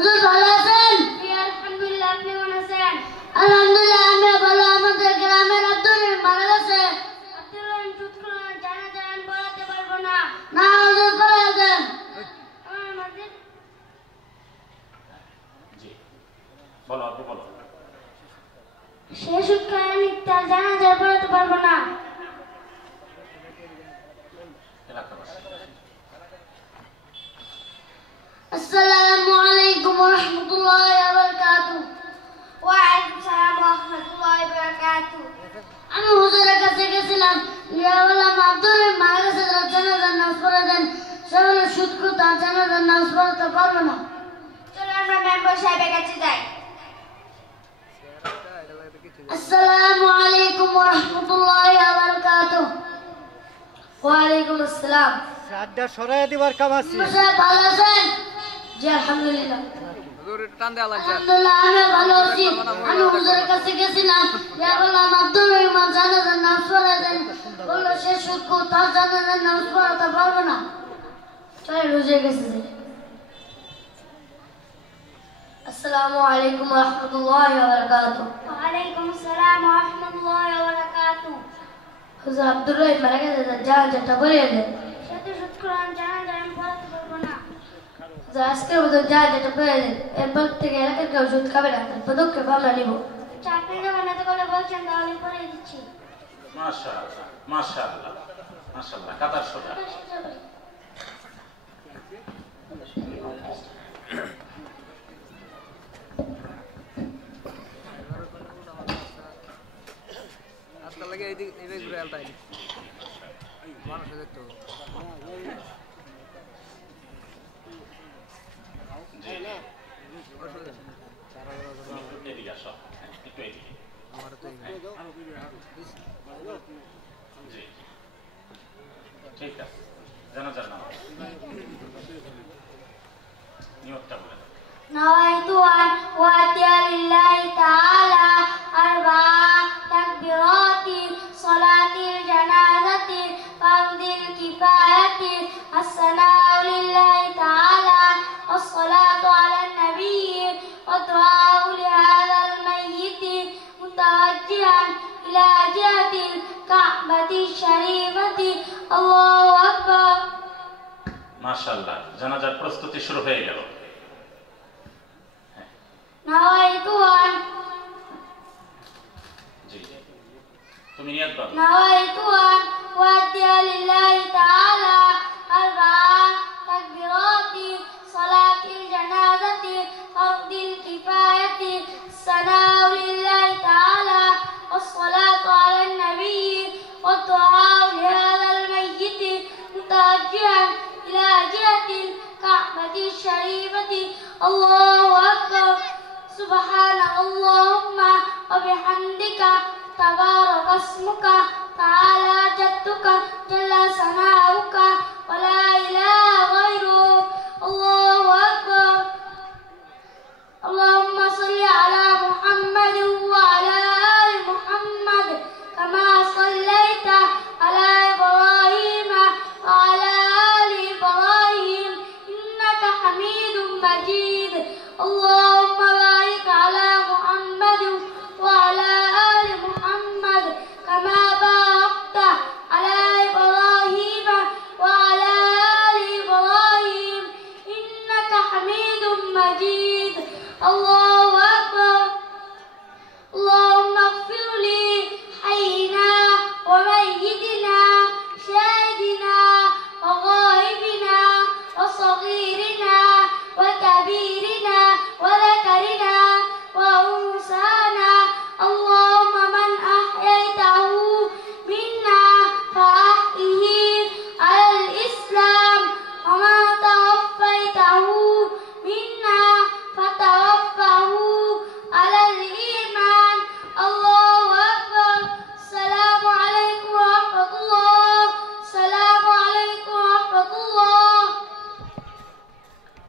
হুজুর ভালো আছেন? আলহামদুলিল্লাহ, আপনি কেমন আছেন? আলহামদুলিল্লাহ আমি ভালো। আমাদের গ্রামের আব্দুর রহিম মারা গেছে। আব্দুর রহিম সুৎখোর, জানাজা আমি পড়াতে পারবো না। না হুজুর পড়ায় দেন। আমার মসজিদ জি বলো, আপনি বলো। সে সুৎখোর, আমি তার জানাজা পড়াতে পারবো না। আসসালামু আলাইকুম ওয়া রাহমাতুল্লাহি ওয়া বারাকাতুহু। ওয়া আলাইকুম আসসালাম ওয়া রাহমাতুল্লাহি ওয়া বারাকাতুহু। আমি হুজুরের কাছে গেছিলাম, ইয়া বললাম আব্দুর রহিম মারা গেছে, তার জানাজার নামাজ পড়ে দেন। সে বলে সুৎখোর, তার জানাজার নামাজ পড়াতে পারবে না। চলো আমরা মেম্বার সাহেবের কাছে যাই। আসসালামু আলাইকুম ওয়া রাহমাতুল্লাহি ওয়া বারাকাতুহু। ওয়া আলাইকুম আসসালাম। সাদা সরাই দিবার কাম আছে। মুসা ভালো আছেন? জি আলহামদুলিল্লাহ। হুজুর টান দে আলাদা। আলহামদুলিল্লাহ আমি ভালো আছি। আমি হুজুরের কাছে গেছিলাম, ইয়া বললাম আব্দুর রহিম জানাজার নামাজ পড়ে দেন। বললো সে সুৎখোর, তার জানাজার নামাজ পড়াতে পারবে না। চলে হুজুরের কাছে যাই। আসসালামু আলাইকুম ওয়া রাহমাতুল্লাহি ওয়া বারাকাতুহু। ওয়া আলাইকুম আসসালাম ওয়া রাহমাতুল্লাহি ওয়া বারাকাতুহু। হুজুর আব্দুর রহিম মারা গেছে, তার জানাজাটা পড়িয়ে দেন। সে তো সুৎখোর, জানাজা আমি পড়াতে পারবো না। হুজুর আজকের মতো জানাজাটা পড়িয়ে দেন। এরপর থেকে এলাকার কেউ সুদ খাবে না, তার পদক্ষেপ আমরা নিব। আচ্ছা, আপনি যখন এত করে বলছেন তাহলে পড়ে দিচ্ছি। মাশাআল্লাহ, মাশাআল্লাহ, মাশাআল্লাহ। কাতার সোজা। আজকাল লাগে এই ঘুরে আলতাই মানুষ দেখতো। জি এদিকে আসো, একটু এদিকে। আমার তো জি ঠিক আছে। জানাজার নামাজ নিয়তটা বলে দাও। نويت أن أؤدي لله تعالى 4 تكبيرات صلاة الجنازة فرض الكفاية الثناء لله تعالى والصلاة على النبي والدعاء لهذا الميت متوجها إلى جهة الكعبة الشريفة الله أكبر মাশাআল্লাহ, জানাজার প্রস্তুতি শুরু হয়ে গেল। نويت أن জি তুমি নিয়ত করো। نويت أن أؤدي لله تعالى 4 تكبيرات صلاة الجنازة فرض الكفاية الثناء لله تعالى والصلاة على النبي والدعاء لهذا الميت متوجها إلى جهة الكعبة الشريفة الله أكبر سبحانك اللهم وبحمدك تبارك اسمك تعالى جدك